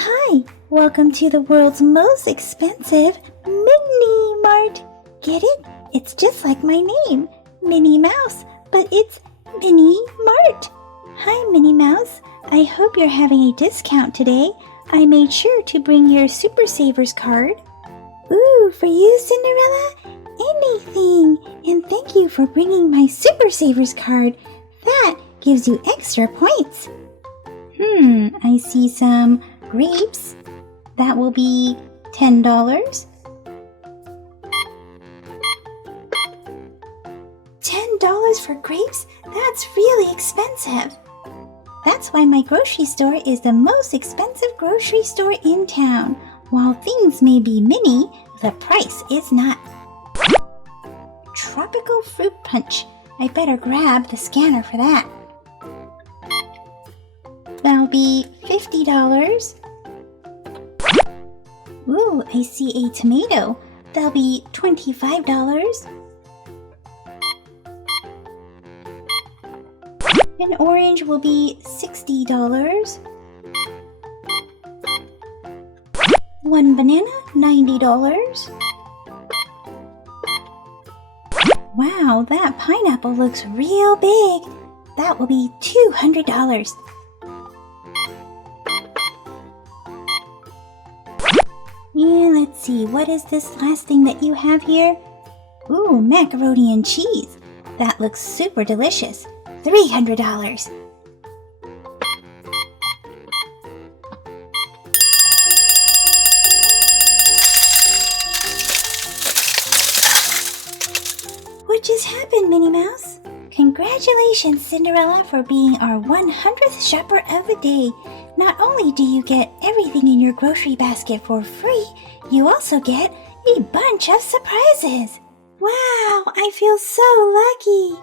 hi! Welcome to the world's most expensive Minnie Mart. Get it? It's just like my name, Minnie Mouse, but it's Minnie Mart. Hi, Minnie Mouse. I hope you're having a discount today. I made sure to bring your Super Savers card. Ooh, for you, Cinderella? Anything! And thank you for bringing my Super Savers card. That gives you extra points. I see some grapes. That will be $10. $10 for grapes? That's really expensive. That's why my grocery store is the most expensive grocery store in town. While things may be mini, the price is not. Tropical fruit punch. I better grab the scanner for that. That'll be $50. Ooh, I see a tomato. That'll be $25. An orange will be $60. One banana, $90. Wow, that pineapple looks real big. That will be $200. And let's see, what is this last thing that you have here? Ooh, macaroni and cheese. That looks super delicious. $300. What just happened, Minnie Mouse? Congratulations, Cinderella, for being our 100th shopper of the day. Not only do you get everything in your grocery basket for free, you also get a bunch of surprises. Wow, I feel so lucky.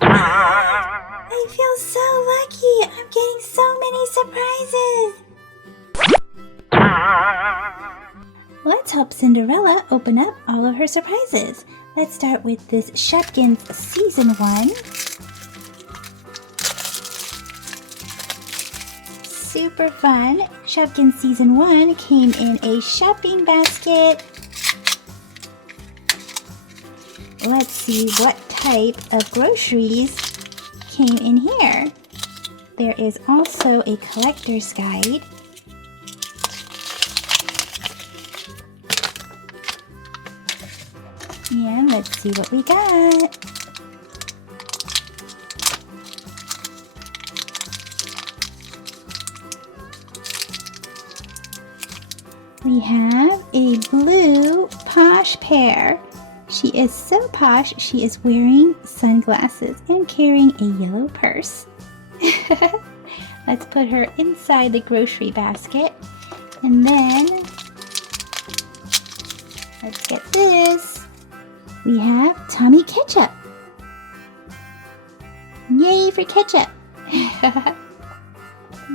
I feel so lucky. I'm getting so many surprises. Let's help Cinderella open up all of her surprises. Let's start with this Shopkins Season 1. Super fun. Shopkins Season 1 came in a shopping basket. Let's see what type of groceries came in here. There is also a collector's guide. And let's see what we got. We have a blue posh pear. She is so posh, she is wearing sunglasses and carrying a yellow purse. Let's put her inside the grocery basket. And then, let's get this. We have Tommy Ketchup. Yay for ketchup!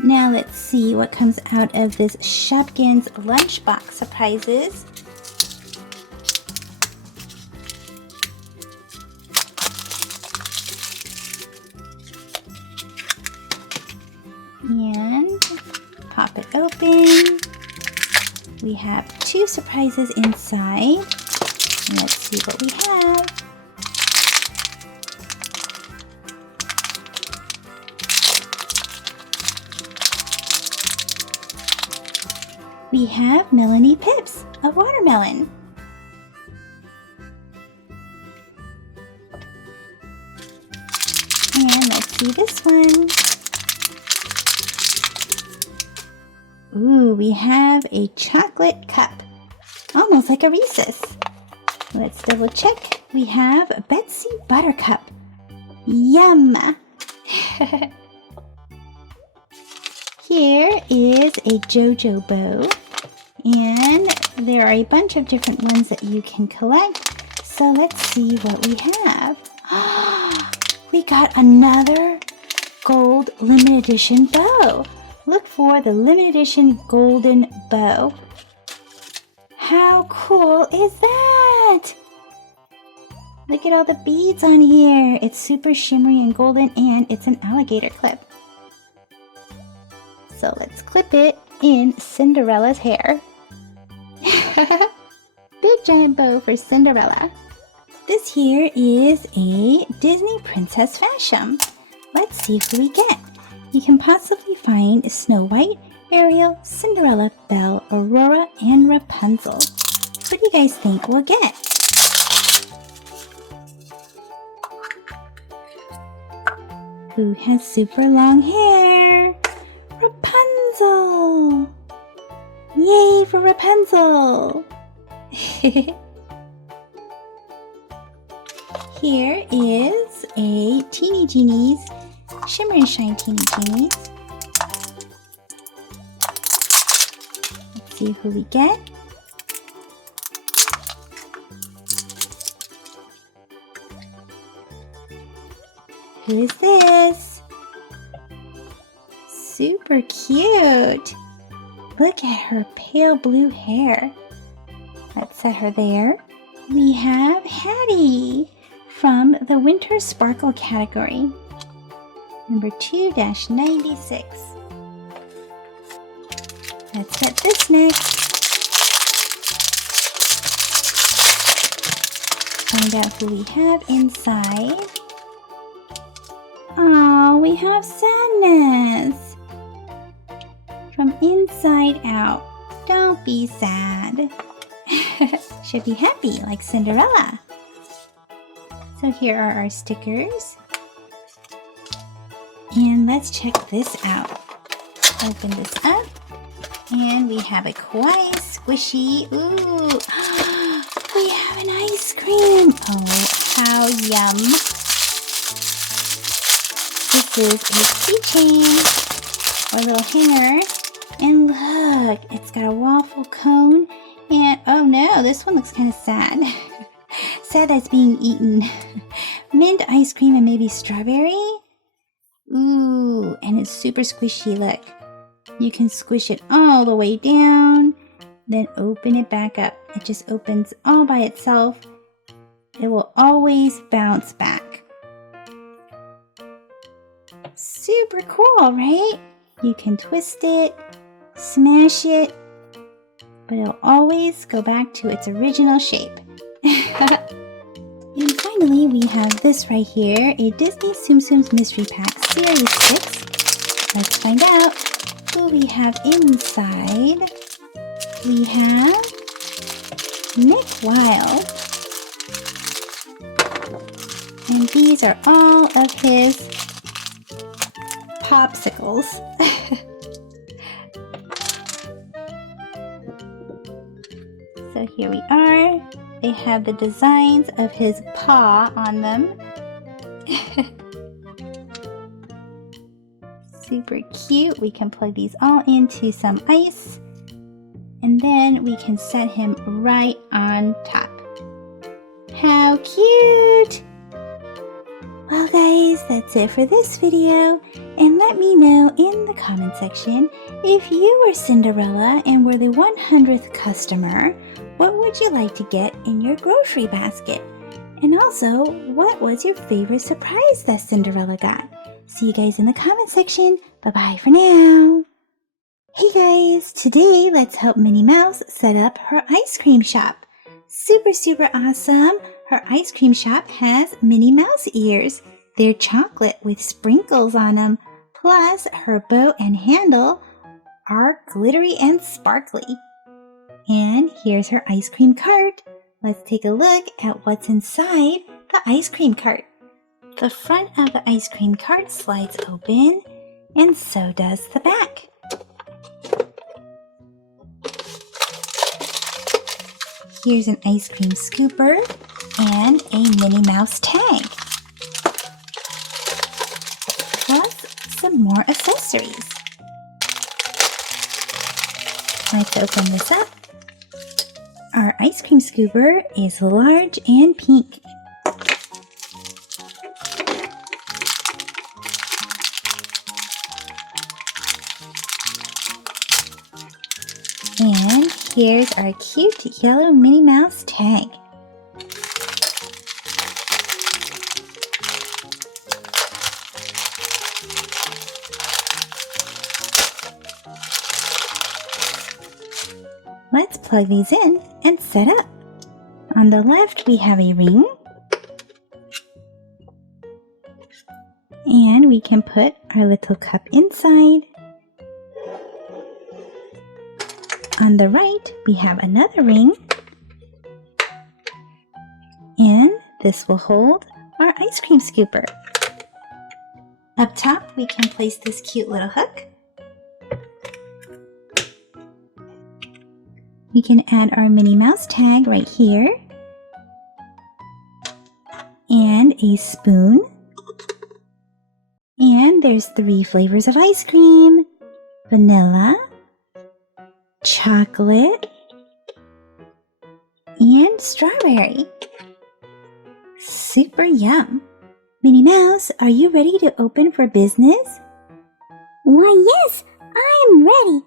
Now let's see what comes out of this Shopkins Lunchbox surprises. And pop it open. We have 2 surprises inside. And let's see what we have. We have Melanie Pips, a watermelon. And let's see this one. Ooh, we have a chocolate cup, almost like a Reese's. Let's double check. We have Betsy Buttercup. Yum! Here is a JoJo bow, and there are a bunch of different ones that you can collect. So let's see what we have. We got another gold limited edition bow. Look for the limited edition golden bow. How cool is that? Look at all the beads on here. It's super shimmery and golden, and it's an alligator clip. So let's clip it in Cinderella's hair. Big giant bow for Cinderella. This here is a Disney princess fashion. Let's see who we get. You can possibly find Snow White, Ariel, Cinderella, Belle, Aurora, and Rapunzel. What do you guys think we'll get? Who has super long hair? Rapunzel! Yay for Rapunzel! Here is a Teeny Genie's Shimmer and Shine Teeny Genies. Let's see who we get. Who is this? Super cute. Look at her pale blue hair. Let's set her there. We have Hattie from the Winter Sparkle category. Number 2-96. Let's set this next. Find out who we have inside. Oh, we have Sadness. From Inside Out. Don't be sad. Should be happy like Cinderella. So here are our stickers. And let's check this out. Open this up. And we have a kawaii squishy. Ooh, we have an ice cream. Oh, how yum. This is a keychain or a little hanger. And look, it's got a waffle cone. And oh no, this one looks kind of sad. Sad that it's being eaten. Mint ice cream and maybe strawberry. Ooh, and it's super squishy, look. You can squish it all the way down, then open it back up. It just opens all by itself. It will always bounce back. Super cool, right? You can twist it, smash it, but it'll always go back to its original shape. And finally, we have this right here, a Disney Tsum Tsum's Mystery Pack Series 6. Let's find out who we have inside. We have Nick Wilde. And these are all of his popsicles. So here we are. They have the designs of his paw on them. Super cute. We can plug these all into some ice. And then we can set him right on top. How cute! Well guys, that's it for this video. And let me know in the comment section if you were Cinderella and were the 100th customer, what would you like to get in your grocery basket? And also, what was your favorite surprise that Cinderella got? See you guys in the comment section. Bye-bye for now. Hey guys, today let's help Minnie Mouse set up her ice cream shop. Super awesome. Her ice cream shop has Minnie Mouse ears. They're chocolate with sprinkles on them. Plus, her bow and handle are glittery and sparkly. And here's her ice cream cart. Let's take a look at what's inside the ice cream cart. The front of the ice cream cart slides open, and so does the back. Here's an ice cream scooper and a Minnie Mouse tag. Plus some more accessories. Let's open this up. Our ice cream scooper is large and pink. And here's our cute yellow Minnie Mouse tag. Let's plug these in and set up. On the left, we have a ring. And we can put our little cup inside. On the right, we have another ring. And this will hold our ice cream scooper. Up top, we can place this cute little hook. We can add our Minnie Mouse tag right here. And a spoon. And there's 3 flavors of ice cream. Vanilla, chocolate, and strawberry. Super yum! Minnie Mouse, are you ready to open for business? Why, yes, I'm ready.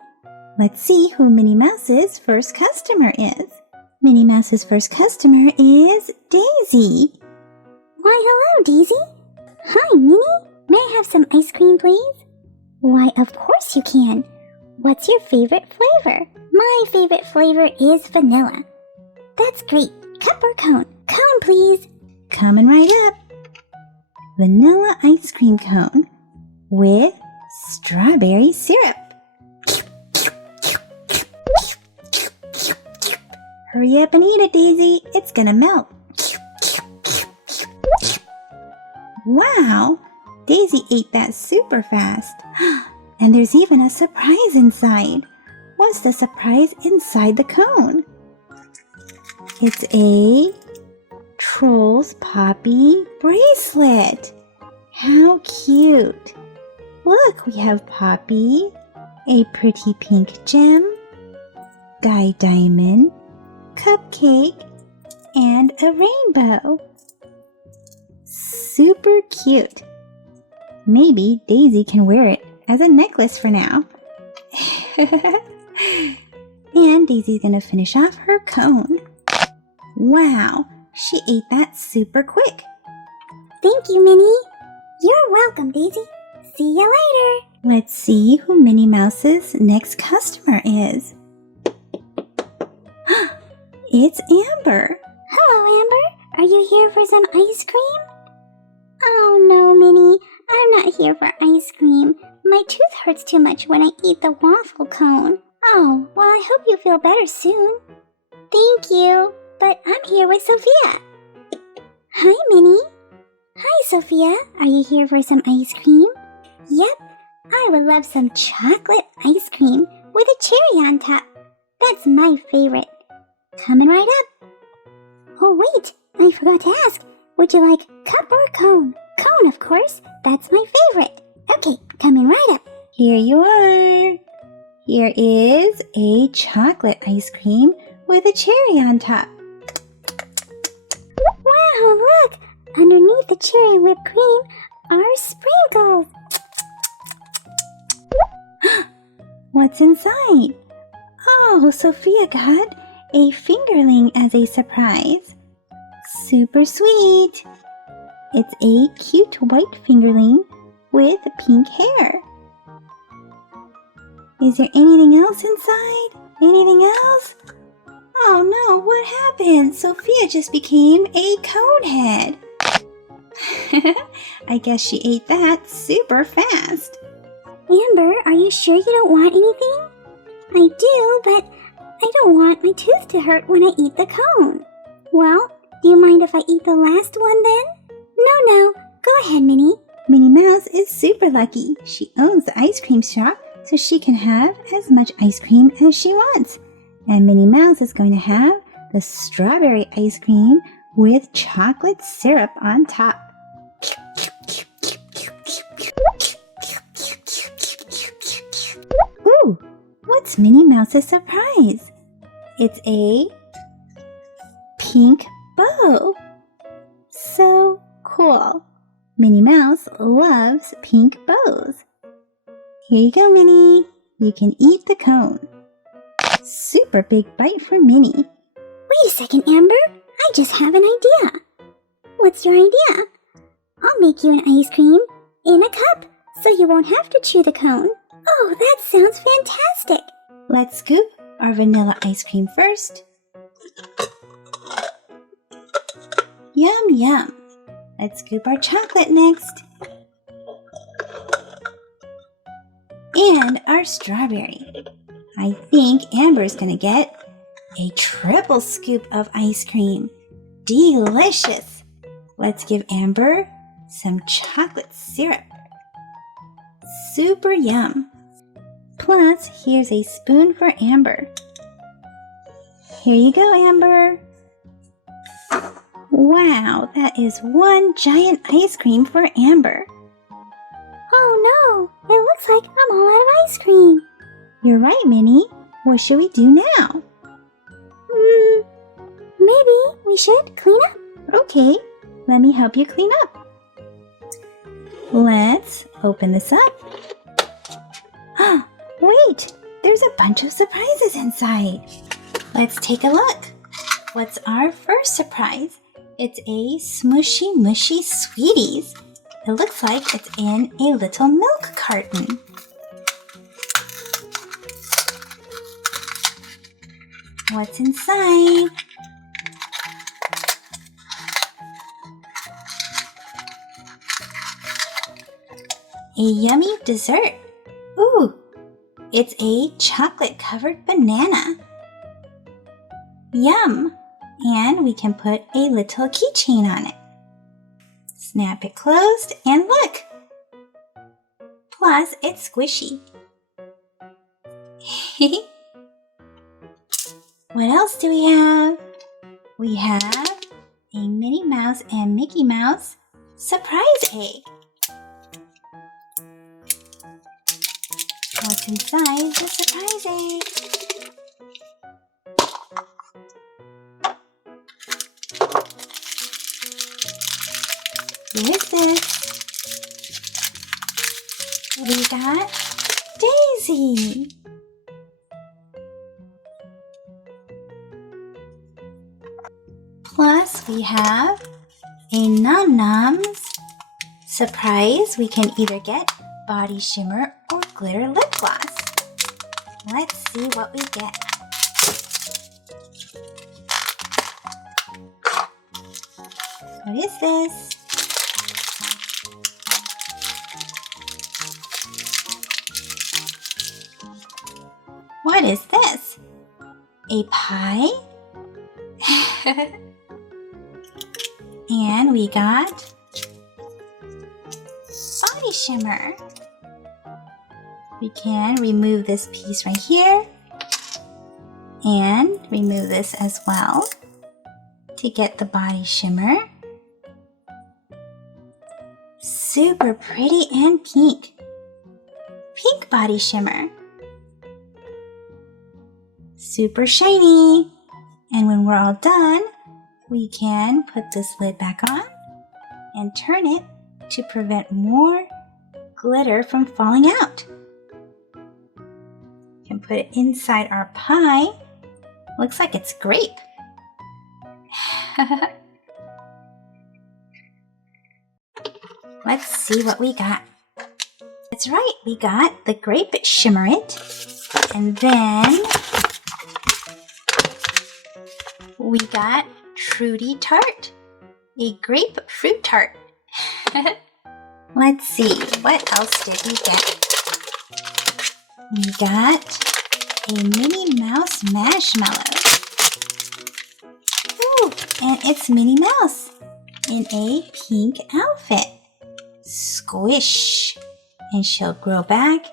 Let's see who Minnie Mouse's first customer is. Minnie Mouse's first customer is Daisy. Why, hello, Daisy. Hi, Minnie. May I have some ice cream, please? Why, of course you can. What's your favorite flavor? My favorite flavor is vanilla. That's great. Cup or cone? Cone, please. Coming right up. Vanilla ice cream cone with strawberry syrup. Hurry up and eat it, Daisy. It's gonna melt. Wow! Daisy ate that super fast. And there's even a surprise inside. What's the surprise inside the cone? It's a Trolls Poppy bracelet. How cute! Look, we have Poppy, a pretty pink gem, Guy Diamond, cupcake, and a rainbow. Super cute. Maybe Daisy can wear it as a necklace for now. And Daisy's gonna finish off her cone. Wow, she ate that super quick. Thank you, Minnie. You're welcome, Daisy. See you later. Let's see who Minnie Mouse's next customer is. It's Amber. Hello, Amber. Are you here for some ice cream? Oh, no, Minnie. I'm not here for ice cream. My tooth hurts too much when I eat the waffle cone. Oh, well, I hope you feel better soon. Thank you, but I'm here with Sophia. Hi, Minnie. Hi, Sophia. Are you here for some ice cream? Yep, I would love some chocolate ice cream with a cherry on top. That's my favorite. Coming right up. Oh, wait, I forgot to ask. Would you like cup or cone? Cone, of course. That's my favorite. Okay, coming right up. Here you are. Here is a chocolate ice cream with a cherry on top. Wow, look! Underneath the cherry whipped cream are sprinkles. What's inside? Oh, Sophia got a fingerling as a surprise. Super sweet. It's a cute white fingerling with pink hair. Is there anything else inside? Anything else? Oh no, what happened? Sophia just became a cone head. I guess she ate that super fast. Amber, are you sure you don't want anything? I do, but I don't want my tooth to hurt when I eat the cone. Well, do you mind if I eat the last one then? No, go ahead, Minnie. Minnie Mouse is super lucky. She owns the ice cream shop, so she can have as much ice cream as she wants. And Minnie Mouse is going to have the strawberry ice cream with chocolate syrup on top. Ooh, what's Minnie Mouse's surprise? It's a pink bow. So cool. Minnie Mouse loves pink bows. Here you go, Minnie. You can eat the cone. Super big bite for Minnie. Wait a second, Amber. I just have an idea. What's your idea? I'll make you an ice cream in a cup so you won't have to chew the cone. Oh, that sounds fantastic. Let's scoop our vanilla ice cream first. Yum, yum. Let's scoop our chocolate next. And our strawberry. I think Amber's gonna get a triple scoop of ice cream. Delicious! Let's give Amber some chocolate syrup. Super yum. Plus, here's a spoon for Amber. Here you go, Amber. Wow, that is one giant ice cream for Amber. Oh no, it looks like I'm all out of ice cream. You're right, Minnie. What should we do now? Maybe we should clean up. Okay, let me help you clean up. Let's open this up. Wait, there's a bunch of surprises inside. Let's take a look. What's our first surprise? It's a smushy mushy sweeties. It looks like it's in a little milk carton. What's inside? A yummy dessert. Ooh, it's a chocolate-covered banana. Yum! And we can put a little keychain on it. Snap it closed and look! Plus, it's squishy. What else do we have? We have a Minnie Mouse and Mickey Mouse surprise egg. What's inside the surprise egg? Who is this? We got Daisy. Plus, we have a Num Noms surprise. We can either get body shimmer or glitter lip gloss. Let's see what we get. What is this? What is this? A pie? And we got body shimmer. We can remove this piece right here and remove this as well to get the body shimmer. Super pretty and pink. Pink body shimmer. Super shiny. And when we're all done, we can put this lid back on and turn it to prevent more glitter from falling out. You can put it inside our pie. Looks like it's grape. Let's see what we got. That's right, we got the grape shimmer it. And then we got Trudy Tart, a grapefruit tart. Let's see, what else did we get? We got a Minnie Mouse marshmallow. Ooh, and it's Minnie Mouse in a pink outfit. Squish, and she'll grow back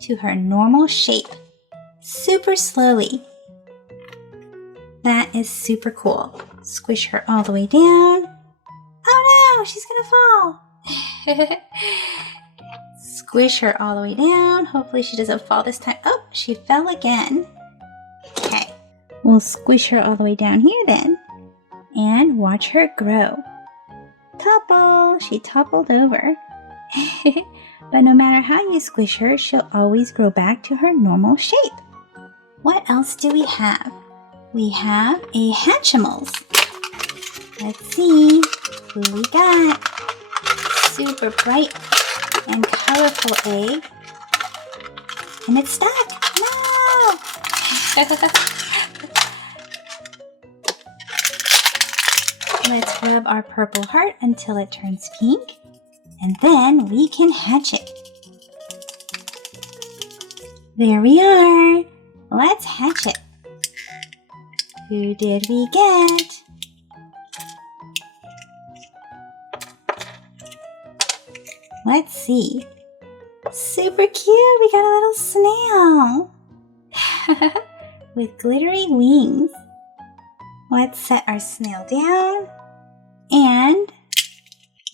to her normal shape super slowly. That is super cool. Squish her all the way down. Oh no, she's gonna fall. Squish her all the way down. Hopefully she doesn't fall this time. Oh, she fell again. Okay, we'll squish her all the way down here then. And watch her grow. Topple! She toppled over. But no matter how you squish her, she'll always grow back to her normal shape. What else do we have? We have a Hatchimals. Let's see who we got. Super bright and colorful egg. And it's stuck. No! Let's rub our purple heart until it turns pink, and then we can hatch it. There we are. Let's hatch it. Who did we get? Let's see. Super cute. We got a little snail with glittery wings. Let's set our snail down and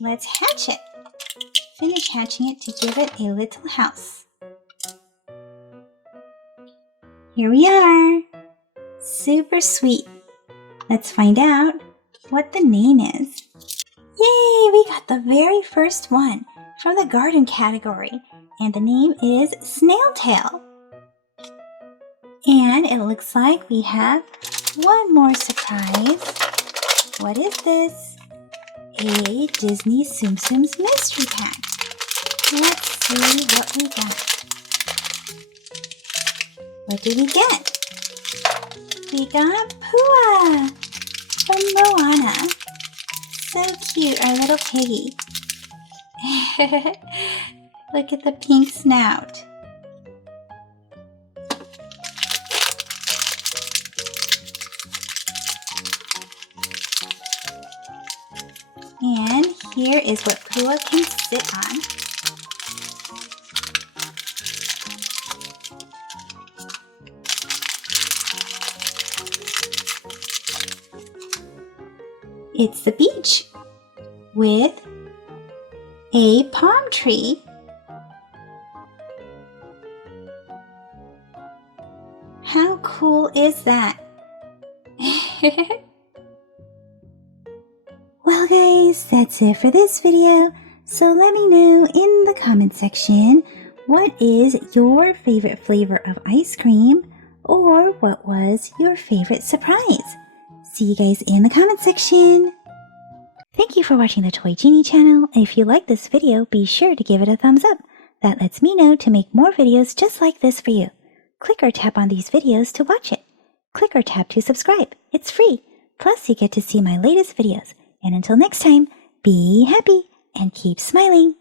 let's hatch it. Finish hatching it to give it a little house. Here we are. Super sweet. Let's find out what the name is. Yay! We got the very first one from the garden category, and the name is Snailtail. And it looks like we have one more surprise. What is this? A Disney Tsum Tsums mystery pack. Let's see what we got. What did we get? We got Pua from Moana. So cute, our little piggy. Look at the pink snout. And here is what Pua can sit on. It's the beach with a palm tree. How cool is that? Well guys, that's it for this video. So let me know in the comment section, what is your favorite flavor of ice cream, or what was your favorite surprise? See you guys in the comment section. Thank you for watching the Toy Genie channel, and if you like this video, be sure to give it a thumbs up. That lets me know to make more videos just like this for you. Click or tap on these videos to watch it. Click or tap to subscribe. It's free. Plus, you get to see my latest videos. And until next time, be happy and keep smiling.